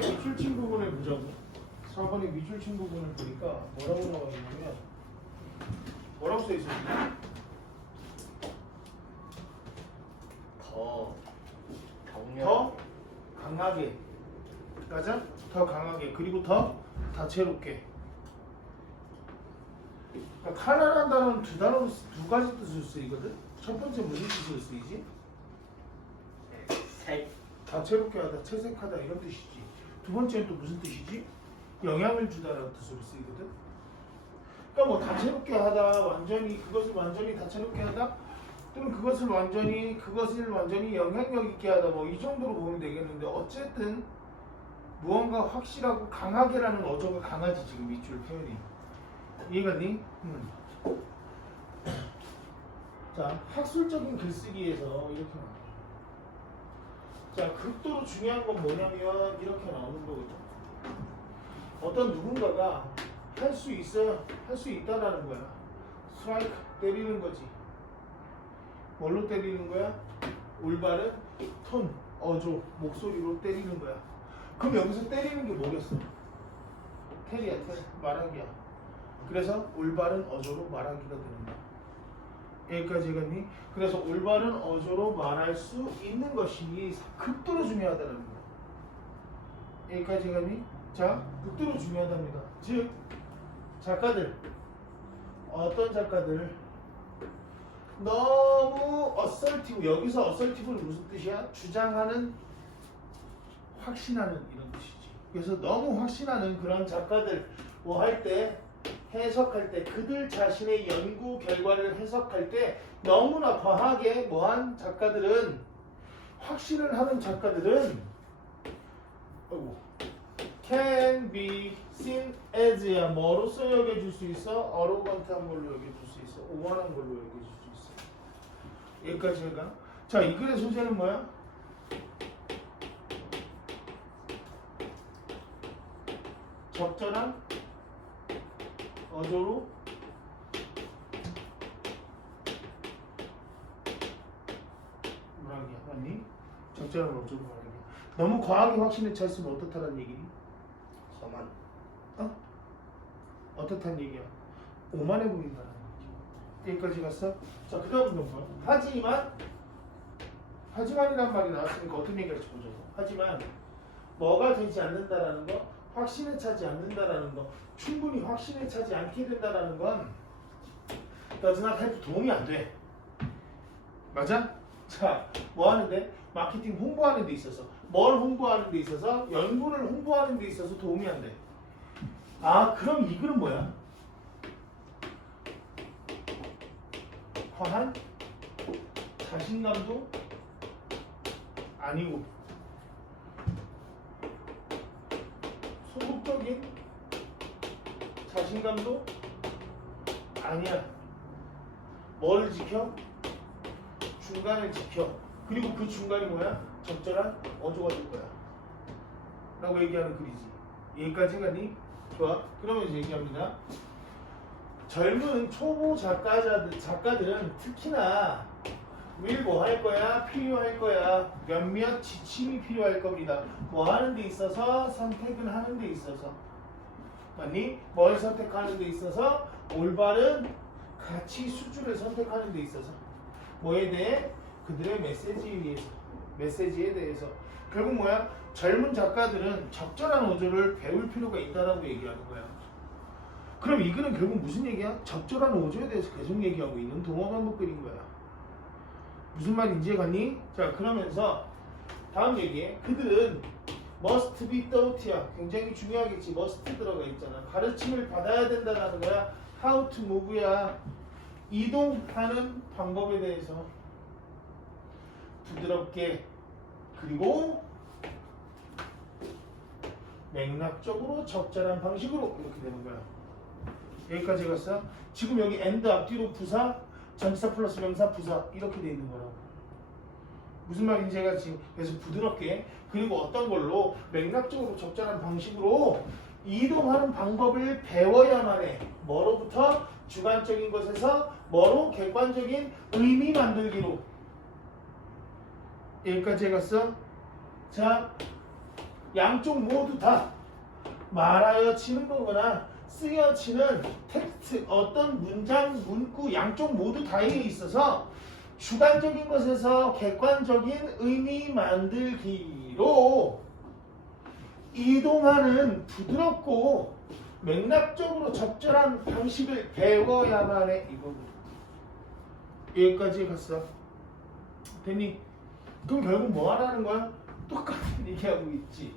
밑줄친 부분을 보자고. 4번의 밑줄친 부분을 보니까 뭐라고 나와 있냐면 뭐라고 써 있어요? 더 격렬 더 강하게 맞아? 더 강하게 그리고 더 다채롭게 그러니까 카나라는 단어는 두 단어로 쓰- 두 가지 뜻을 쓰이거든 첫 번째 무슨 뜻으로 쓰이지? 색 다채롭게 하다 채색하다 이런 뜻이지 두 번째는 또 무슨 뜻이지? 영향을 주다라는 뜻으로 쓰이거든 그러니까 뭐 다채롭게 하다 완전히 그것을 완전히 다채롭게 하다 또는 그것을 완전히 그것을 완전히 영향력 있게 하다 뭐 이 정도로 보면 되겠는데 어쨌든 무언가 확실하고 강하게라는 어조가 강하지 지금 밑줄 표현이 이해갔니? 음. 자 학술적인 글쓰기에서 이렇게 나와 자 극도로 중요한 건 뭐냐면 이렇게 나오는 거거든 어떤 누군가가 할 수 있어 할수 있다라는 거야 스트라이크 때리는 거지 뭘로 때리는 거야? 올바른 톤, 어조, 목소리로 때리는 거야. 그럼 여기서 때리는 게 뭐겠어? 텔이야, 텔. 말하기야. 그래서 올바른 어조로 말하기가 되는 거야. 여기까지 갔니? 그래서 올바른 어조로 말할 수 있는 것이 극도로 중요하다는 거야. 여기까지 갔니? 자, 극도로 중요하답니다. 즉, 작가들, 어떤 작가들, 너무 어설티브 여기서 어설티브는 무슨 뜻이야? 주장하는 확신하는 이런 뜻이지. 그래서 너무 확신하는 그런 작가들 뭐 할 때 해석할 때 그들 자신의 연구 결과를 해석할 때 너무나 과하게 뭐한 작가들은 확신을 하는 작가들은 어이구, can be seen as야 뭐로서 여겨줄 수 있어? 어로건트한 걸로 여겨줄 수 있어. 오만한 걸로 여겨줄 수 있어. 여기까지 가. 자, 이 글의 소재는 뭐야? 적절한 어조로 말하기 맞니? 적절한 어조로 말하기. 너무 과하게 확신에 찼으면 어떻다는 얘기니? 험한 어? 어떻단 얘기야? 오만해 보인다는 얘기. 여기까지 갔어? 자, 그 다음 건 뭐야? 하지만 하지만이란 말이 나왔으니까 어떤 얘기할지 보자고. 하지만 뭐가 되지 않는다라는 거, 확신에 차지 않는다라는 거, 충분히 확신에 차지 않게 된다라는 건 does not 도움이 안 돼. 맞아? 자, 뭐 하는데? 마케팅 홍보하는 데 있어서 뭘 홍보하는 데 있어서 연구를 홍보하는 데 있어서 도움이 안 돼. 아, 그럼 이 글은 뭐야? 과한 자신감도 아니고 소극적인 자신감도 아니야. 뭐를 지켜? 중간을 지켜. 그리고 그 중간이 뭐야? 적절한 어조가 될 거야. 라고 얘기하는 글이지. 여기까지 가니? 좋아. 그러면 이제 얘기합니다. 젊은 초보 작가자들, 작가들은 특히나 뭐할 거야? 필요할 거야. 몇몇 지침이 필요할 겁니다. 뭐 하는 데 있어서 선택을 하는 데 있어서. 맞니? 뭘 선택하는 데 있어서 올바른 가치 수준을 선택하는 데 있어서. 뭐에 대해? 그들의 메시지에 의해서. 메시지에 대해서. 결국 뭐야? 젊은 작가들은 적절한 어조를 배울 필요가 있다라고 얘기하는 거야. 그럼 이 글은 결국 무슨 얘기야? 적절한 어조에 대해서 계속 얘기하고 있는 동어 반복글인 거야. 무슨 말인지 갔니? 자 그러면서 다음 얘기에 그들은 must be thought야. 굉장히 중요하겠지. must 들어가 있잖아. 가르침을 받아야 된다라는 거야. How to move야. 이동하는 방법에 대해서 부드럽게 그리고 맥락적으로 적절한 방식으로 이렇게 되는 거야. 여기까지 갔어? 지금 여기 and 앞뒤로 부사 전치사 플러스 명사 부사. 이렇게 돼 있는 거라고 무슨 말인지 제가 지금 그래서 부드럽게 그리고 어떤 걸로 맥락적으로 적절한 방식으로 이동하는 방법을 배워야만 해 뭐로부터 주관적인 것에서 뭐로 객관적인 의미 만들기로 여기까지 해갔어? 자 양쪽 모두 다 말하여 치는 거거나 쓰여 치는 텍스트 어떤 문장 문구 양쪽 모두 다에 있어서 주관적인 것에서 객관적인 의미 만들기로 이동하는 부드럽고 맥락적으로 적절한 방식을 배워야만 해 이거 여기까지 갔어. 됐니? 그럼 결국 뭐 하라는 거야? 똑같은 얘기하고 있지.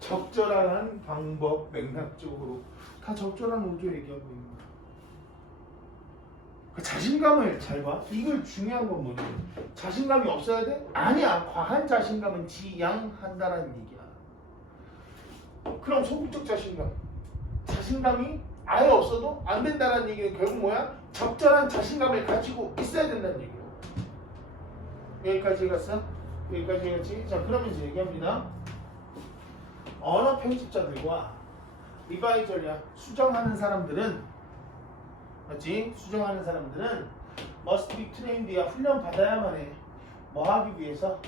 적절한 방법 맥락적으로. 다 적절한 우주 얘기하고 있는 그 자신감을 잘 봐. 이걸 중요한 건 뭐냐? 자신감이 없어야 돼? 아니야. 과한 자신감은 지양한다라는 얘기야. 그럼 소극적 자신감. 자신감이 아예 없어도 안 된다라는 얘기는 결국 뭐야? 적절한 자신감을 가지고 있어야 된다는 얘기야. 여기까지 갔어? 여기까지 갔지? 자, 그러면 이제 얘기합니다. 언어 편집자들과 리바이저야 수정하는 사람들은 맞지? 수정하는 사람들은 must be trained야 훈련 받아야만 해. 뭐 하기 위해서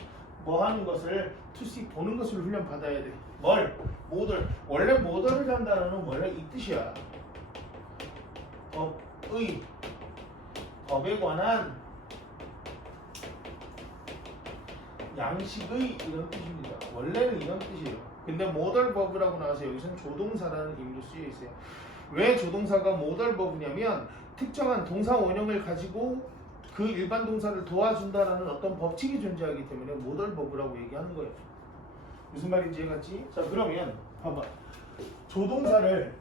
뭐 하는 것을 see 보는 것을 훈련 받아야 돼. 뭘? 모델. 원래 모델을 한다는 원래 이 뜻이야. 법의 법에 관한 양식의 이런 뜻입니다. 원래는 이런 뜻이에요. 근데 모델 버브라고 나와서 여기서는 조동사라는 의미로 쓰여 있어요. 왜 조동사가 모델 버브냐면 특정한 동사 원형을 가지고 그 일반 동사를 도와준다라는 어떤 법칙이 존재하기 때문에 모델 버브라고 얘기하는 거예요. 무슨 말인지 이해갔지? 자 그러면 봐봐. 조동사를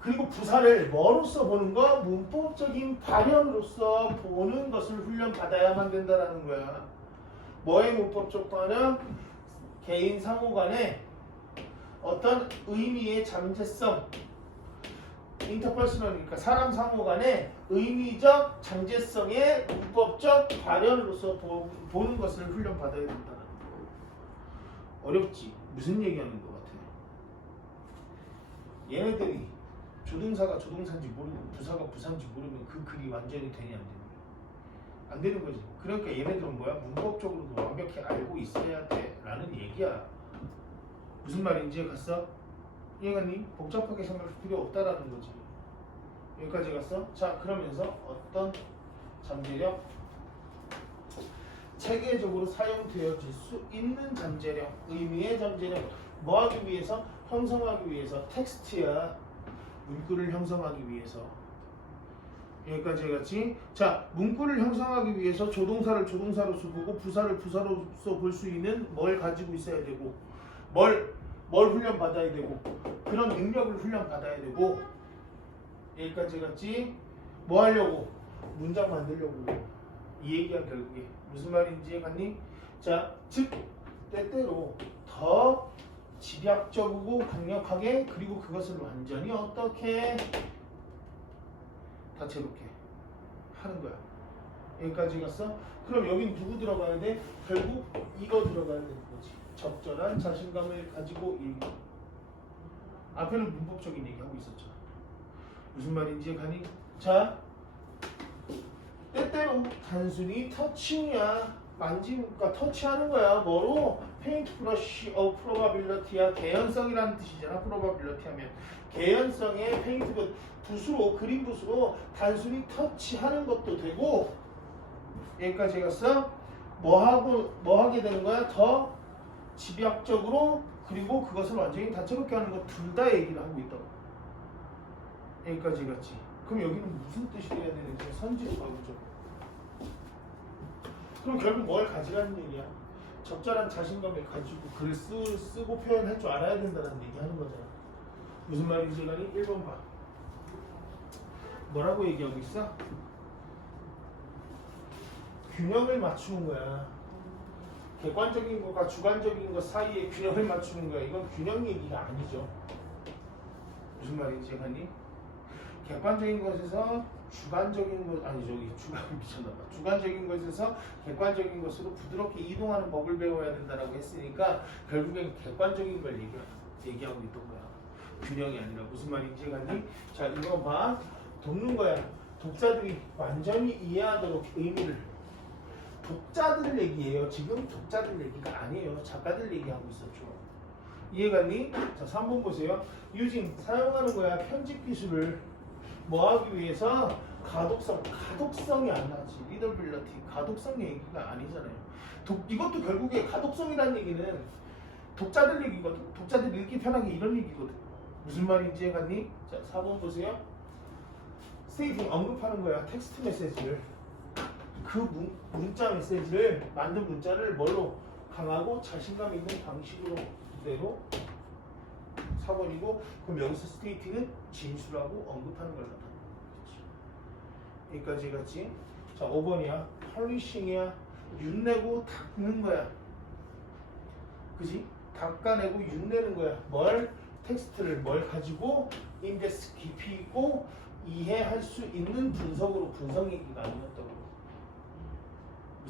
그리고 부사를 뭐로서 보는 거? 문법적인 발현으로서 보는 것을 훈련받아야만 된다라는 거야. 뭐의 문법적 발현? 개인 상호 간의 어떤 의미의 잠재성 인터퍼스널이니까 사람 상호 간의 의미적 잠재성의 문법적 발현으로서 보, 보는 것을 훈련받아야 된다는 거. 어렵지. 무슨 얘기하는 것 같아 얘네들이 조동사가 조동사인지 모르고 부사가 부사인지 모르면 그 글이 완전히 되냐 안 되냐 안 되는 거지. 그러니까 얘네들은 뭐야? 문법적으로도 완벽히 알고 있어야 돼 라는 얘기야. 무슨 말인지 갔어? 이해갔니? 복잡하게 생각할 필요 없다라는 거지. 여기까지 갔어? 자, 그러면서 어떤 잠재력? 체계적으로 사용되어질 수 있는 잠재력, 의미의 잠재력, 뭐 하기 위해서? 형성하기 위해서, 텍스트야. 문구를 형성하기 위해서. 여기까지 갔지? 자, 문구를 형성하기 위해서 조동사를 조동사로서 보고 부사를 부사로서 볼 수 있는 뭘 가지고 있어야 되고, 뭘, 뭘 훈련 받아야 되고, 그런 능력을 훈련 받아야 되고, 여기까지 갔지? 뭐 하려고? 문장 만들려고. 이 얘기야, 결국에. 무슨 말인지 이해갔니? 자, 즉, 때때로 더 집약적이고 강력하게, 그리고 그것을 완전히 어떻게 다채롭게 하는 거야. 여기까지 갔어? 그럼 여긴 누구 들어가야 돼? 결국 이거 들어가야 거지. 적절한 자신감을 가지고 읽고. 앞에는 문법적인 얘기하고 있었잖아. 무슨 말인지 가니? 자, 때때로 단순히 터칭이야. 만지니까 터치하는 거야. 뭐로? 페인트 브러쉬 어 프로바빌러티야. 개연성이라는 뜻이잖아. 프로바빌러티 하면 개연성의 페인트 붓 붓으로 그림 붓으로 단순히 터치하는 것도 되고 여기까지 갔어? 뭐 하고 뭐 하게 되는 거야? 더 집약적으로 그리고 그것을 완전히 다채롭게 하는 거둘다 얘기를 하고 있다고. 여기까지 갔지. 그럼 여기는 무슨 뜻이 돼야 되는지 선지로 가보죠. 그럼 결국 뭘 가져가는 얘기야? 적절한 자신감을 가지고 글을 쓰, 쓰고 표현할 줄 알아야 된다는 얘기 하는 거잖아. 무슨 말인지 가니? 1번 봐. 뭐라고 얘기하고 있어? 균형을 맞추는 거야. 객관적인 것과 주관적인 것 사이에 균형을 맞추는 거야. 이건 균형 얘기가 아니죠. 무슨 말인지 가니? 객관적인 것에서 주관적인 것 아니 저기 주관 미쳤나봐. 주관적인 것에서 객관적인 것으로 부드럽게 이동하는 법을 배워야 된다라고 했으니까 결국엔 객관적인 걸 얘기, 얘기하고 있던 거야. 균형이 아니라 무슨 말인지 가니? 자 이거 봐. 돕는 거야. 독자들이 완전히 이해하도록 의미를 독자들 얘기예요. 지금 독자들 얘기가 아니에요. 작가들 얘기하고 있었죠. 이해갔니? 자 3번 보세요. 유징 사용하는 거야 편집 기술을 뭐 하기 위해서 가독성 가독성이 안 나지 리더빌리티 가독성 얘기가 아니잖아요. 독, 이것도 결국에 가독성이라는 얘기는 독자들 얘기거든. 독자들 읽기 편하게 이런 얘기거든. 무슨 말인지 해갔니? 자 4번 보세요. 스테이팅 언급하는 거야 텍스트 메시지를 그 문, 문자 메시지를 만든 문자를 뭘로 강하고 자신감 있는 방식으로 그대로 4번이고 그럼 여기서 스테이팅은 진술하고 언급하는 걸 나타내는 거지 여기까지 갔지 자 5번이야 펄리싱이야 윤내고 닦는 거야. 그지? 닦아내고 윤내는 거야. 뭘? 텍스트를 뭘 가지고 인덱스 깊이 있고 이해할 수 있는 분석으로 분석 얘기가 아니었다고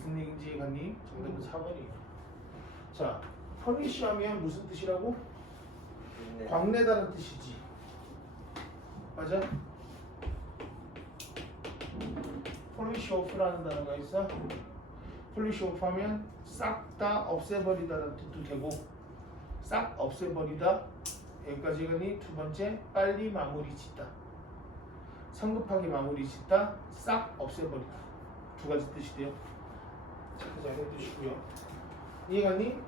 무슨 얘기인지 이해갔니? 정답은 4번이에요 자 퍼니시 하면 무슨 뜻이라고? 네. 광내다는 뜻이지. 맞아? 폴리시 오프라는 단어가 있어. 폴리시 오프 하면 싹 다 없애버리다라는 뜻도 되고 싹 없애버리다 여기까지 가니 두 번째 빨리 마무리 짓다 성급하게 마무리 짓다 싹 없애버리다 두 가지 뜻이 돼요 잘 해두시고요 이해갔니?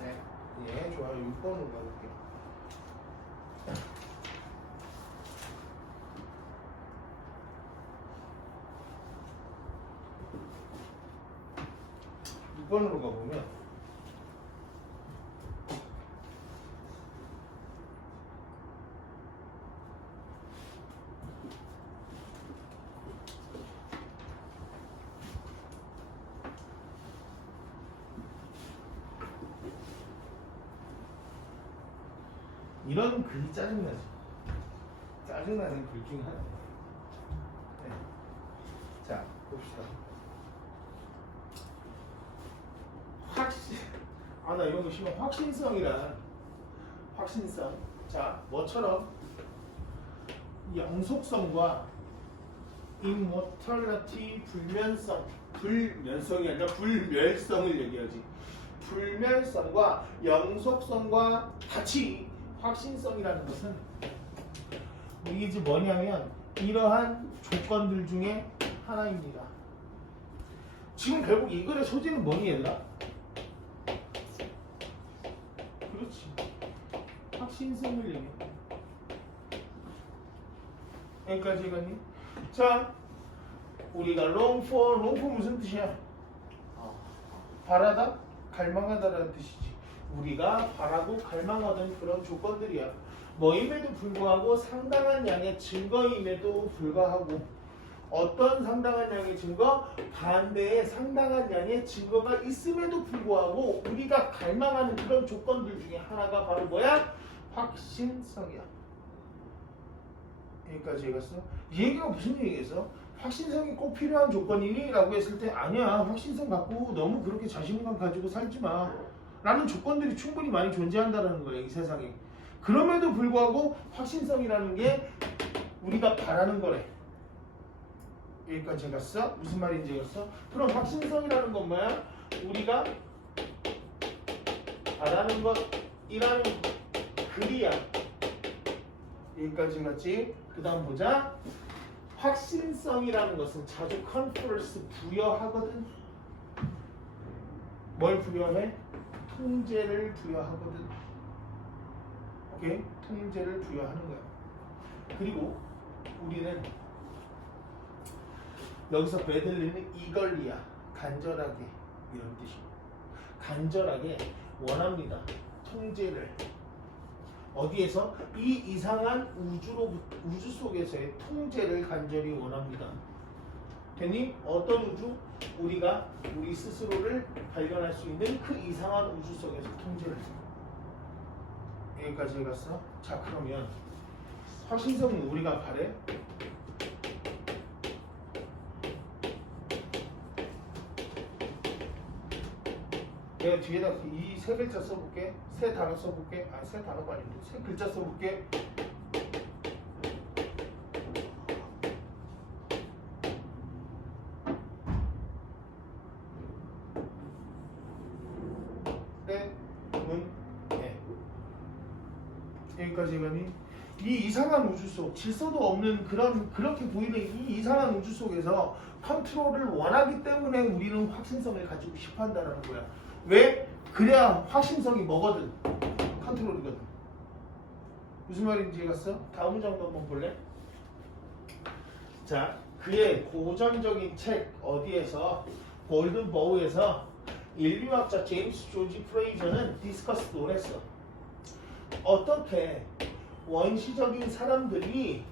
네. 예, 좋아요. 6번으로 가볼게요. 육번으로 가보면 짜증나죠. 짜증나는 글 중에 하나. 네. 자, 봅시다. 확신, 아, 나 이런 거 싫어. 확신성이란, 확신성. 자, 뭐처럼 영속성과 immortality, 불면성, 불면성이 아니라 불멸성을 얘기하지. 불멸성과 영속성과 같이 확신성이라는 것은 이게 이제 뭐냐면 이러한 조건들 중에 하나입니다. 지금 결국 이 글의 소재는 뭐니 얘들아? 그렇지. 확신성을 얘기해. 여기까지 가니? 자, 우리가 long for, long for 무슨 뜻이야? 어. 바라다, 갈망하다라는 뜻이지. 우리가 바라고 갈망하던 그런 조건들이야. 뭐임에도 불구하고 상당한 양의 증거임에도 불구하고 어떤 상당한 양의 증거? 반대에 상당한 양의 증거가 있음에도 불구하고 우리가 갈망하는 그런 조건들 중에 하나가 바로 뭐야? 확신성이야. 여기까지? 이 얘기가 무슨 얘기겠어? 확신성이 꼭 필요한 조건이니? 라고 했을 때 아니야 확신성 갖고 너무 그렇게 자신감 가지고 살지 마 라는 조건들이 충분히 많이 존재한다는 거야 이 세상에 그럼에도 불구하고 확신성이라는 게 우리가 바라는 거래 여기까지 갔어? 무슨 말인지 알았어? 그럼 확신성이라는 건 뭐야? 우리가 바라는 것이라는 글이야 여기까지 갔지? 그 다음 보자 확신성이라는 것은 자주 컨퍼런스 부여하거든 뭘 부여해? 통제를 부여하거든. 오케이? 통제를 부여하는 거야. 그리고 우리는 여기서 베들리는 이걸리야. 간절하게 이런 뜻이고 간절하게 원합니다. 통제를. 어디에서? 이 이상한 우주로 우주 속에서의 통제를 간절히 원합니다. 되니 어떤 우주? 우리가 우리 스스로를 발견할 수 있는 그 이상한 우주 속에서 통제를. 여기까지 해갔어. 자 그러면 확신성은 우리가 바래. 내가 뒤에다 이 세 글자 써볼게. 세 단어 써볼게. 아, 세 단어가 아닌데 세 글자 써볼게. 네. 여러분 네. 여기까지 가니 이 이상한 우주 속 질서도 없는 그런 그렇게 보이는 이 이상한 우주 속에서 컨트롤을 원하기 때문에 우리는 확신성을 가지고 싶어 한다는 거야. 왜? 그래야 확신성이 뭐거든? 컨트롤이거든. 무슨 말인지 이해갔어? 다음 문장도 한번 볼래? 자, 그의 고전적인 책 어디에서 골든 버우에서 인류학자 제임스 조지 프레이저는 디스커스 논했어. 어떻게 원시적인 사람들이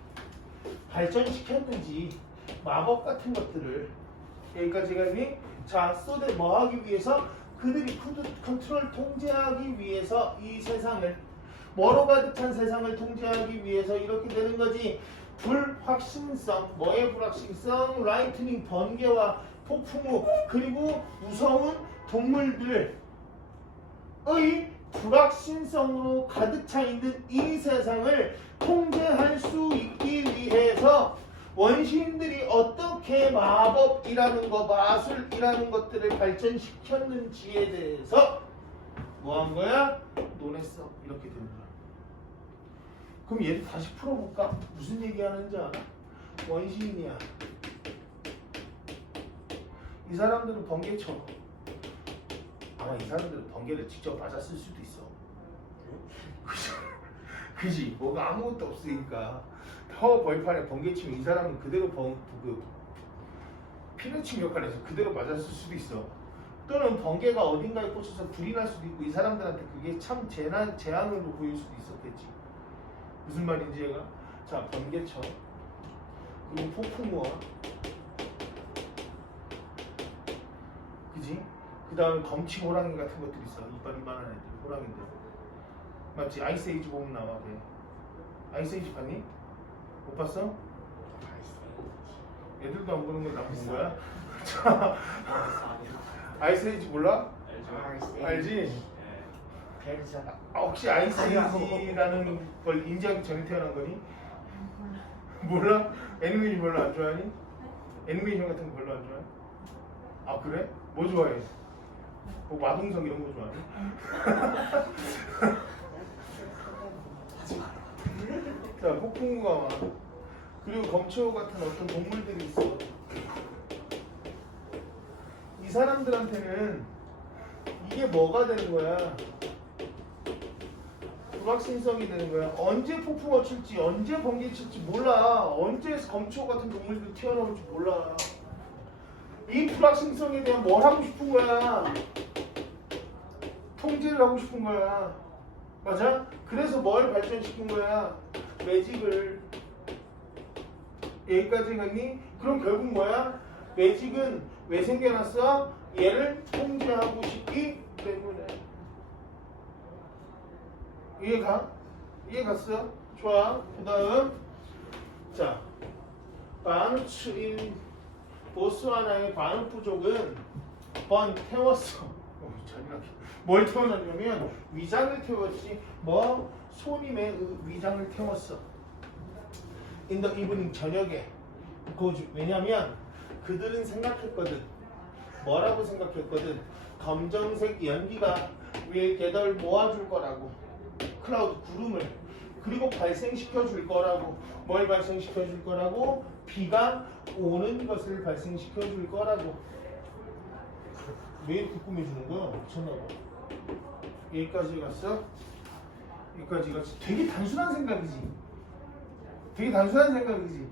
발전시켰는지 마법 같은 것들을 여기까지가 있니? 자, 소대 뭐 하기 위해서 그들이 컨트롤 통제하기 위해서 이 세상을 뭐로 가득한 세상을 통제하기 위해서 이렇게 되는 거지. 불확신성, 뭐의 불확신성? 라이트닝 번개와 폭풍우 그리고 무서운 동물들의 불확신성으로 가득 차 있는 이 세상을 통제할 수 있기 위해서 원시인들이 어떻게 마법이라는 거, 마술이라는 것들을 발전시켰는지에 대해서 뭐 한 거야? 논했어. 이렇게 되는 거야. 그럼 얘를 다시 풀어볼까? 무슨 얘기 하는지 알아? 원시인이야. 이 사람들은 번개 쳐. 아마 이 사람들은 번개를 직접 맞았을 수도 있어. 그지? 그지? 뭐가 아무것도 없으니까 파워 벌판에 번개 치면 이 사람은 그대로 번, 그 피레침 역할에서 그대로 맞았을 수도 있어. 또는 번개가 어딘가에 꽂혀서 불이 날 수도 있고 이 사람들한테 그게 참 재난, 재앙으로 보일 수도 있었겠지. 무슨 말인지 얘가? 자, 번개쳐. 그리고 폭풍우와 그지? 그 다음에 덤치 호랑이 같은 것들 있어. 이빨 이만한 애들, 호랑이들. 맞지? 아이스에이지 보면 나와, 걔. 아이스에이지 봤니? 못 봤어? 애들도 안 보는 거나본 거야? 자, 아이스에이지 몰라? 알지? 벨사가 아, 혹시 아이스에이지라는 걸 인지하기 전에 태어난 거니? 몰라? 애니메이션 별로 안 좋아하니? 애니메이션 같은 거 별로 안 좋아해? 아 그래? 뭐 좋아해? 뭐 마동석 이런 거 좋아하니? 자 폭풍우가 와. 그리고 검초 같은 어떤 동물들이 있어. 이 사람들한테는 이게 뭐가 되는 거야? 불확신성이 되는 거야? 언제 폭풍우가 칠지 언제 번개 칠지 몰라. 언제 검초 같은 동물들 튀어나올지 몰라. 이 불확실성에 대한 뭘 하고 싶은 거야? 통제를 하고 싶은 거야. 맞아? 그래서 뭘 발전시킨 거야? 매직을. 여기까지 갔니? 그럼 결국 뭐야? 매직은 왜 생겨났어? 얘를 통제하고 싶기 때문에. 이해가? 이해갔어? 좋아. 그 다음. 자. 바누츠인 보스와나의 반응부족은 번 태웠어. 어, 잔인하게. 뭘 태워놨냐면 위장을 태웠지. 뭐 손님의 의- 위장을 태웠어. The evening 저녁에. 고주. 왜냐면 그들은 생각했거든. 뭐라고 생각했거든? 검정색 연기가 위에 궤덜 모아줄 거라고. 클라우드 구름을 그리고 발생시켜 줄 거라고 뭘 발생시켜 줄 거라고 비가 오는 것을 발생시켜 줄 거라고 왜 이렇게 꾸며주는 거야. 미쳤나 봐 여기까지 갔어 여기까지 갔어 되게 단순한 생각이지. 되게 단순한 생각이지.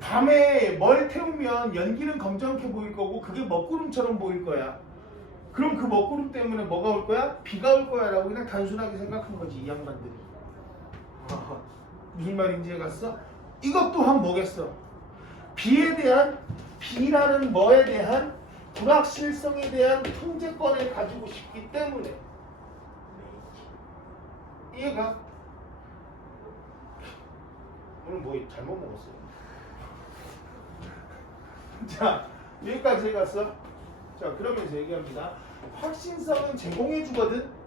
밤에 뭘 태우면 연기는 검정게 보일 거고 그게 먹구름처럼 보일 거야. 그럼 그 먹구름 때문에 뭐가 올 거야? 비가 올 거야 라고 그냥 단순하게 생각한 거지 이 양반들이. 무슨 말인지 해갔어? 이것 또한 뭐겠어? 비에 대한 비라는 뭐에 대한 불확실성에 대한 통제권을 가지고 싶기 때문에 이해가? 오늘 뭐 잘못 먹었어요? 자 여기까지 해갔어? 자 그러면서 얘기합니다. 확신성은 제공해 주거든.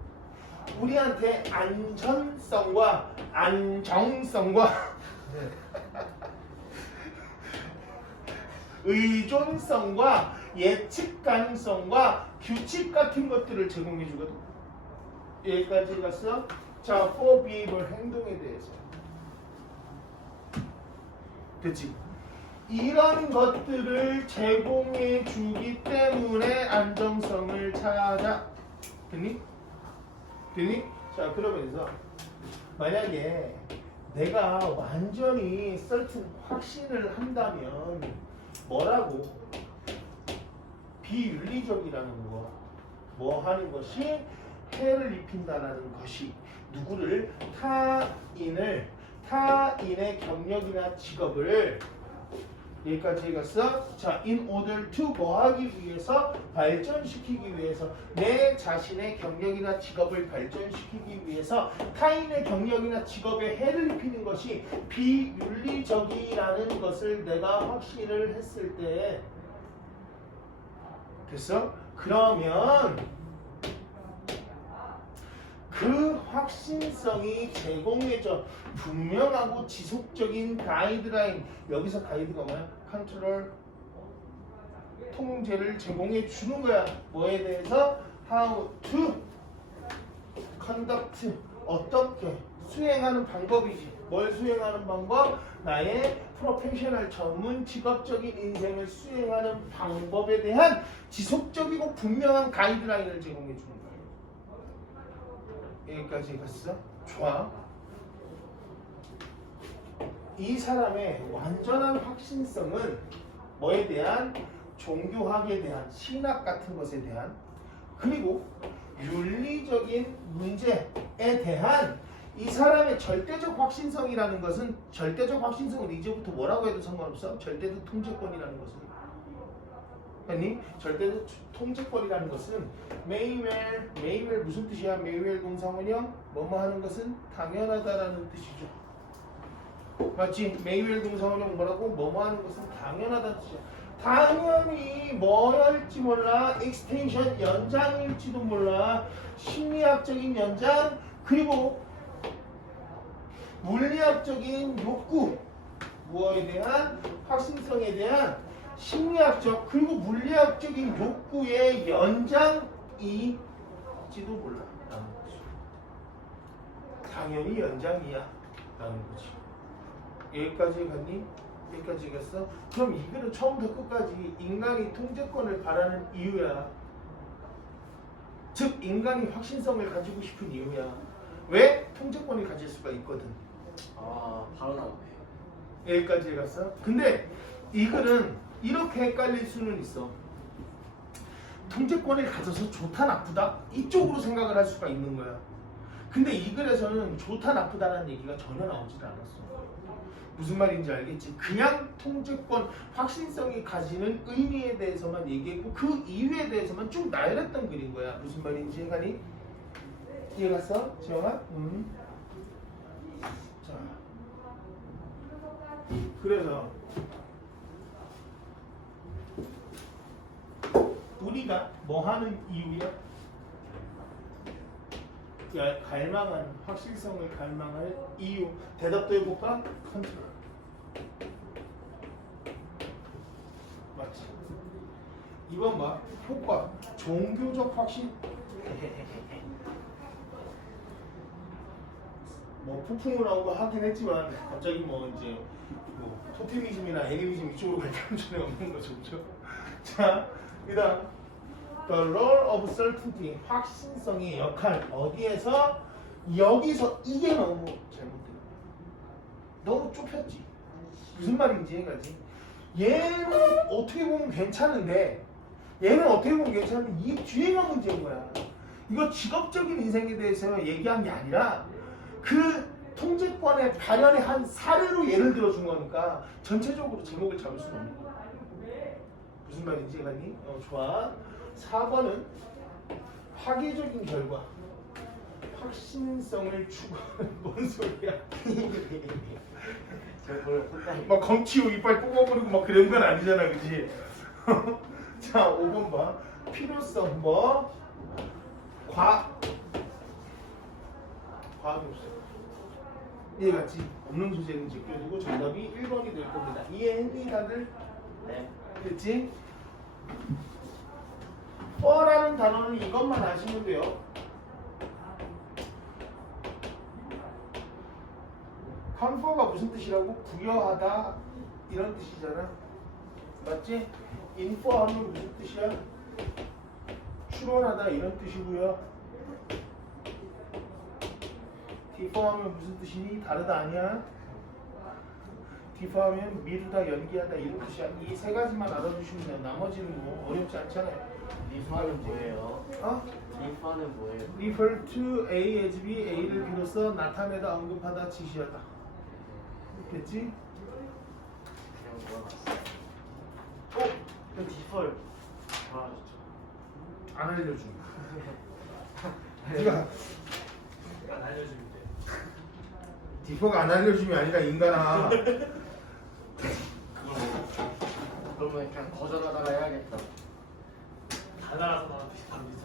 우리한테 안전성과 안정성과 의존성과 예측 가능성과 규칙 같은 것들을 제공해 주거든. 여기까지 갔어? 자, for behavior 행동에 대해서. 됐지? 이런 것들을 제공해 주기 때문에 안정성을 찾아. 됐니? 됐니? 자, 그러면서 만약에 내가 완전히 certain 확신을 한다면 뭐라고? 비윤리적이라는 거. 뭐 하는 것이 해를 입힌다라는 것이 누구를 타인을 타인의 경력이나 직업을 여기까지 갔어. 자, in order to 뭐 하기 위해서 발전시키기 위해서 내 자신의 경력이나 직업을 발전시키기 위해서 타인의 경력이나 직업에 해를 입히는 것이 비윤리적이라는 것을 내가 확신을 했을 때 됐어? 그러면 그 확신성이 제공해져 분명하고 지속적인 가이드라인. 여기서 가이드가 뭐야? 컨트롤 통제를 제공해 주는 거야. 뭐에 대해서? How to conduct 어떻게 수행하는 방법이지 뭘 수행하는 방법? 나의 프로페셔널 전문 직업적인 인생을 수행하는 방법에 대한 지속적이고 분명한 가이드라인을 제공해 주는 거예요 여기까지 갔어? 좋아 이 사람의 완전한 확신성은 뭐에 대한 종교학에 대한 신학 같은 것에 대한 그리고 윤리적인 문제에 대한 이 사람의 절대적 확신성이라는 것은 절대적 확신성은 이제부터 뭐라고 해도 상관없어 절대적 통제권이라는 것은 아니 절대적 통제권이라는 것은 메이웰 메이웰 무슨 뜻이야 메이웰 동사원형 뭐뭐 하는 것은 당연하다라는 뜻이죠 맞지? 메이웰 동사원형 뭐라고? 뭐뭐 하는 것은 당연하다는 뜻이야. 당연히 뭐일지 몰라. 익스텐션 연장일지도 몰라. 심리학적인 연장 그리고 물리학적인 욕구 무엇에 대한 확신성에 대한 심리학적 그리고 물리학적인 욕구의 연장이지도 몰라. 당연히 연장이야. 라는 거지. 여기까지 갔니? 여기까지 갔어? 그럼 이거는 처음부터 끝까지 인간이 통제권을 바라는 이유야. 즉 인간이 확신성을 가지고 싶은 이유야. 왜? 통제권을 가질 수가 있거든. 아 바로 나오네. 여기까지 갔어? 근데 이 글은 이렇게 헷갈릴 수는 있어. 통제권을 가져서 좋다 나쁘다 이쪽으로 생각을 할 수가 있는 거야. 근데 이 글에서는 좋다 나쁘다라는 얘기가 전혀 나오질 않았어. 무슨 말인지 알겠지? 그냥 통제권 확신성이 가지는 의미에 대해서만 얘기했고 그 이유에 대해서만 쭉 나열했던 글인 거야. 무슨 말인지 가니? 이해 갔어? 지영아? 음. 자. 그래서 우리가 뭐 하는 이유야? 야, 갈망한 확실성을 갈망할 이유 대답도 해볼까? 컨트롤 맞지? 이번 봐 효과 종교적 확신 뭐 폭풍을 하고 하긴 했지만 갑자기 뭐 이제 뭐 토테미즘이나 애니미즘 이쪽으로 갈 필요는 없는 거죠, 그렇죠? 자, 그다음 the role of certainty 확신성의 역할 어디에서 여기서 이게 너무 잘못된 거야. 너무 좁혔지. 무슨 말인지 해가지. 얘는 어떻게 보면 괜찮은데 얘는 어떻게 보면 괜찮은데 이 뒤에가 문제인 거야. 이거 직업적인 인생에 대해서 얘기한 게 아니라 그 통제권의 발현의 한 사례로 예를 들어준 거니까 전체적으로 제목을 잡을 수는 없는 거야. 무슨 말인지 해가니? 어, 좋아. 4번은 화기적인 결과. 확신성을 추구하는 뭔 소리야? 저 그걸 혼자 막 검치고 이빨 뽑아버리고 막 그런 건 아니잖아, 그지? 자, 5번 봐. 필요성 뭐? 과 과학이 없어요. 이해같이 없는 소재는 제껴두고 정답이 1번이 될 겁니다. 이해했니 다들? 네. 그치? 뻐라는 단어는 이것만 아시면 돼요. 컴포가 무슨 뜻이라고? 부여하다 이런 뜻이잖아. 맞지? 인포하면 무슨 뜻이야? 추론하다 이런 뜻이고요. 디퍼 하면 무슨 뜻이니? 다르다 아니야? 디퍼 하면 미루다 연기하다 이런 뜻이야. 이 세 가지만 알아주시면 돼요. 나머지는 뭐 어렵지 않잖아요. 리프는 뭐예요? 어? 리프는 뭐예요? refer to A as B, A를 비로소 나타내다, 언급하다, 지시하다. 됐지? 그냥 물어봤어요. 어? 그 디폴 뭐라셨죠? 안 알려줌. 네가 알려주면 돼. 디퍼가 안 알려줌이 아니라 인간아. 그걸 그러면 그냥 거절하다가 해야겠다. 다 나랑 비슷한 비슷하니까.